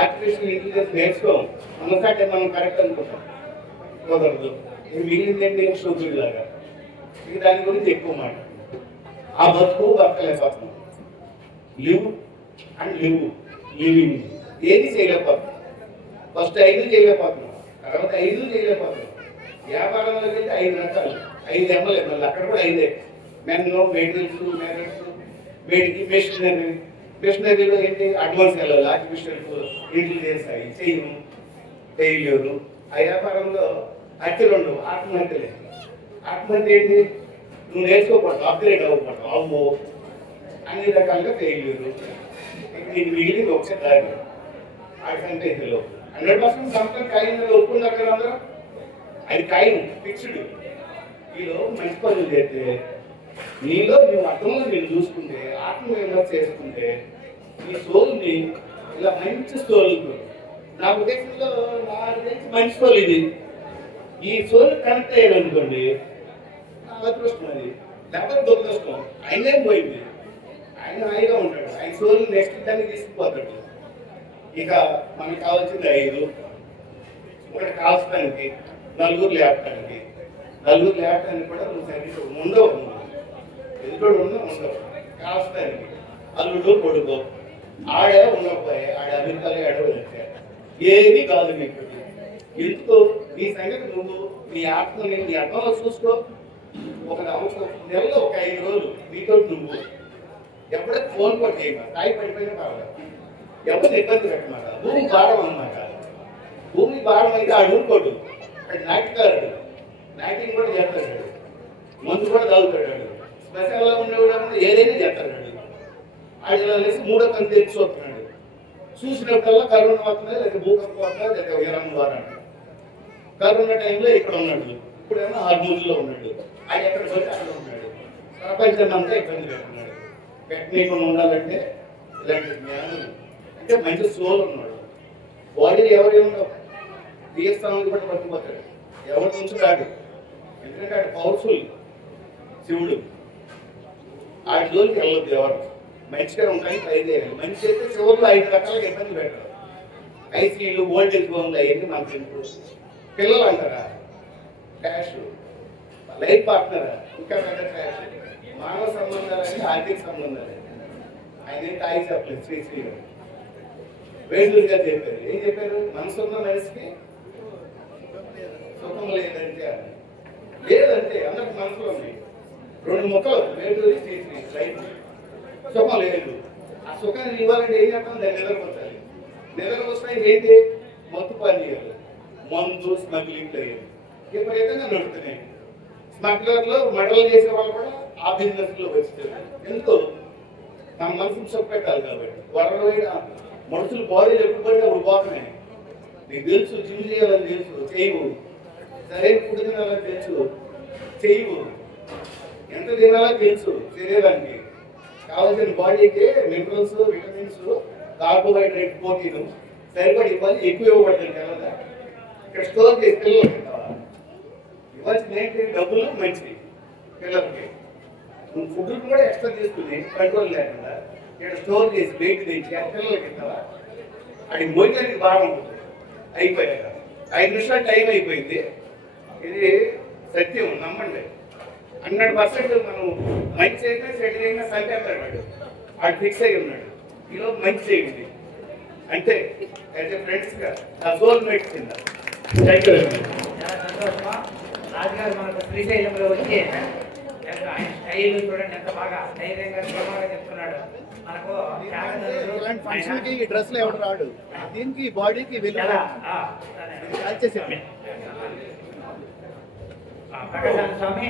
Artificial intelligence నేర్చుకోం అన్నసాటే మనం correct అనుకుంటాం, కుదరదు. ఇది మిగిలిందంటే షుగర్ లాగా, ఇది దాని గురించి ఎక్కువ మాట్లాడుతున్నాం. ఆ బతకలేకపోతున్నాం. లివ్ అండ్ లివింగ్ ఏది చేయలేకపోతున్నాం. ఫస్ట్ 5 చేయలేకపోతున్నాం, తర్వాత 5 చేయలేకపోతున్నాం. వ్యాపారంలోకి వెళ్తే 5 రకాలు, 5 ఎమ్మలే, మళ్ళీ అక్కడ కూడా 5. మెన్ను, మెటీరియల్స్, మెథడ్స్, మిషనరీలో ఏంటి అడ్వాన్స్ వెళ్ళాలి, ఆర్టిఫిషియల్ ఇంటెలిజెన్స్ అవి చేయము, ఫెయిల్యూరు. ఆ వ్యాపారంలో హత్యలు ఉండవు, ఆత్మహత్యలే. ఆత్మహత్య ఏంటి? నువ్వు నేర్చుకోకూడదు, అప్గ్రేడ్ అవ్వకూడదు, అవ్వు, అన్ని రకాలుగా ఫెయిల్యూరు. నీకు మిగిలింది ఒకసారి దారి అడ్వాంటేజ్లో 100% సంస్థ కాయిన్ ఒప్పుకున్నారు కదా అందరూ. అది కాయిన్ ఫిక్స్డ్. నీలో మంచి పనులు చేస్తే, నీలో నువ్వు అర్థంలో నేను చూసుకుంటే, ఆత్మవిమర్శ చేసుకుంటే, నీ సోల్ని ఇలా మంచి సోల్, నా ఉద్దేశంలో నాకు తెలిసి మంచి సోల్ ఇది. ఈ సోల్ కనెక్ట్ అయ్యాలనుకోండి, నా అదృష్టం అది, లేకపోతే దురదృష్టం. ఆయనేం పోయింది, ఆయన హాయిగా ఉంటాడు, ఆయన సోల్ నెక్స్ట్ దాన్ని తీసుకుపోతాడు. ఇక మనకు కావాల్సింది 5. ఒకటి కాల్చడానికి, నలుగురు లేపడానికి కూడా నువ్వు సరిగ్గా ఉండవు, ఎదుటి ఉండవు. కాల్చడానికి అల్లుడు కొడుకో ఆడే ఉండకపోయే, ఆడ అమెరికాలో అడవులు ఏది కాదు నీకు. ఎందుకు నీ సంగతి నువ్వు నీ ఆత్మని నీ అర్థంలో చూసుకో. ఒక నెలలో ఒక 5 రోజులు నీతో నువ్వు ఎప్పుడైతే ఫోన్ కూడా చేయమాట, తాయి పడిపోయినా కావాలి, ఎవరిని ఇబ్బంది పెట్టమాట. భూమి భారం అన్నమాట. భూమి భారం అయితే ఆడు ఊరుకోడు, అక్కడ నాటికారుడు, నాటింగ్ కూడా చేస్తాడు, మందు కూడా తాగుతాడు, శ్మశాలలో ఉండేవాడు ఏదైనా చేస్తాడు. ఆడిలో లేసి 3వ కంతి తెచ్చి వస్తున్నాడు. చూసినప్పుడల్లా కరోనా వస్తుంది, లేదా భూకంపం వస్తుంది, లేదా విరామం ద్వారా. కరోనా టైంలో ఇక్కడ ఉన్నాడు, ఇప్పుడేమో హార్మోన్లో ఉన్నాడు. ఆయన ఎక్కడ పోతే అక్కడ ఉన్నాడు. ప్రపంచం అంతా ఇబ్బంది పెడుతున్నాడు. పెట్టనీయకుండా ఉండాలంటే ఇలాంటి జ్ఞానం అంటే మంచి సోల్ ఉన్నాడు. బాడీలో ఎవరు ఉండవు, తీయస్థానానికి కూడా పట్టుకుపోతాడు, ఎవరి నుంచి రాడు. ఎందుకంటే ఆడు పవర్ఫుల్ శివుడు. ఆడి జోలికి వెళ్ళొద్దు ఎవరు. మంచిగా ఉంటాయి, ట్రై చేయాలి. మంచి అయితే చివరిలో 5 రకాలుగా ఇబ్బంది పెట్టారు. ఐసీలు, ఓల్డేజ్ హోమ్లు అవన్నీ మనకు తెలుసు. పిల్లలు అంటారా, క్యాష్, లైఫ్ పార్ట్నరా, ఇంకా పెద్ద క్యాష్. మానవ సంబంధాలని ఆర్థిక సంబంధాలు. ఆయన ఏంటి ఆయి చెప్పలేదు శ్రీ గారు వేడుగా చెప్పారు. ఏం చెప్పారు? మనసున్న మనిషికి సుఖం లేదంటే అందరికి మనసులో ఉంది. 2 ముక్కలు వేడూరి శ్రీశ్రీ లైఫ్. సుఖం లేదు. ఆ సుఖాన్ని ఇవ్వాలంటే ఏం చేస్తాం? దాన్ని నిద్రకొస్తాయి. ఏంటి? మత్తు పని చేయాలి, మందు స్మగ్లింగ్ అయ్యాలి, విపరీతంగా నడుస్తున్నాయి. స్మగ్లర్లు మర్డర్లు చేసే వాళ్ళు కూడా ఆ బిజినెస్ లో వచ్చారు. ఎందుకు? మన మనసుకు సుఖ పెట్టాలి కాబట్టి. వరవేడ మనుషులు బాడీలు ఎప్పుడు పడితే అప్పుడు పోతున్నాయి. నీకు తెలుసు, జిమ్ చేయాలని తెలుసు, చేయవు. సరైన ఫుడ్ తినాలని తెలుసు, చేయవు. ఎంత తినాలో తెలుసు. శరీరానికి కావాల్సిన బాడీకి మినరల్స్, విటమిన్స్, కార్బోహైడ్రేట్, ప్రోటీన్ సరిపడి ఇవ్వాలి. ఎక్కువ ఇవ్వబడుతుంది కదా. ఇక్కడ స్టోర్ చేసి పిల్లలు ఇవ్వాల్సిన ఏంటి? డబ్బులు మంచిది పిల్లలకి. ఫుడ్ కూడా ఎక్స్ట్రా తీసుకుని కంట్రోల్ లేకుండా ఇక్కడ స్టోర్ చేసి వెయిట్ తెచ్చి పిల్లలకి ఇస్తావా? అది మోయడానికి బాగా ఉంటుంది. అయిపోయాక 5 నిమిషాలు టైం అయిపోయింది. ఇది సత్యం, నమ్మండి. 100% మనం మంచి అయినా చెడు అయినా సంపేస్తాడు వాడు. వాడు ఫిక్స్ అయి ఉన్నాడు, ఈలో మంచి చేయండి అంటే యాజ్ ఎ ఫ్రెండ్స్గా ఆ సోల్ మేట్స్ కింద. Thank you. రాజుగారు మనకు శ్రీశైలంలో వచ్చి ఆయన స్టైల్ చూడండి, ఎంత బాగా ధైర్యంగా సులభంగా చెప్తున్నాడు. మనకు ఫంక్షన్కి ఈ డ్రెస్లో ఎవడు రాడు, దీనికి బాడీకి వెళ్ళి ప్రకాశం స్వామి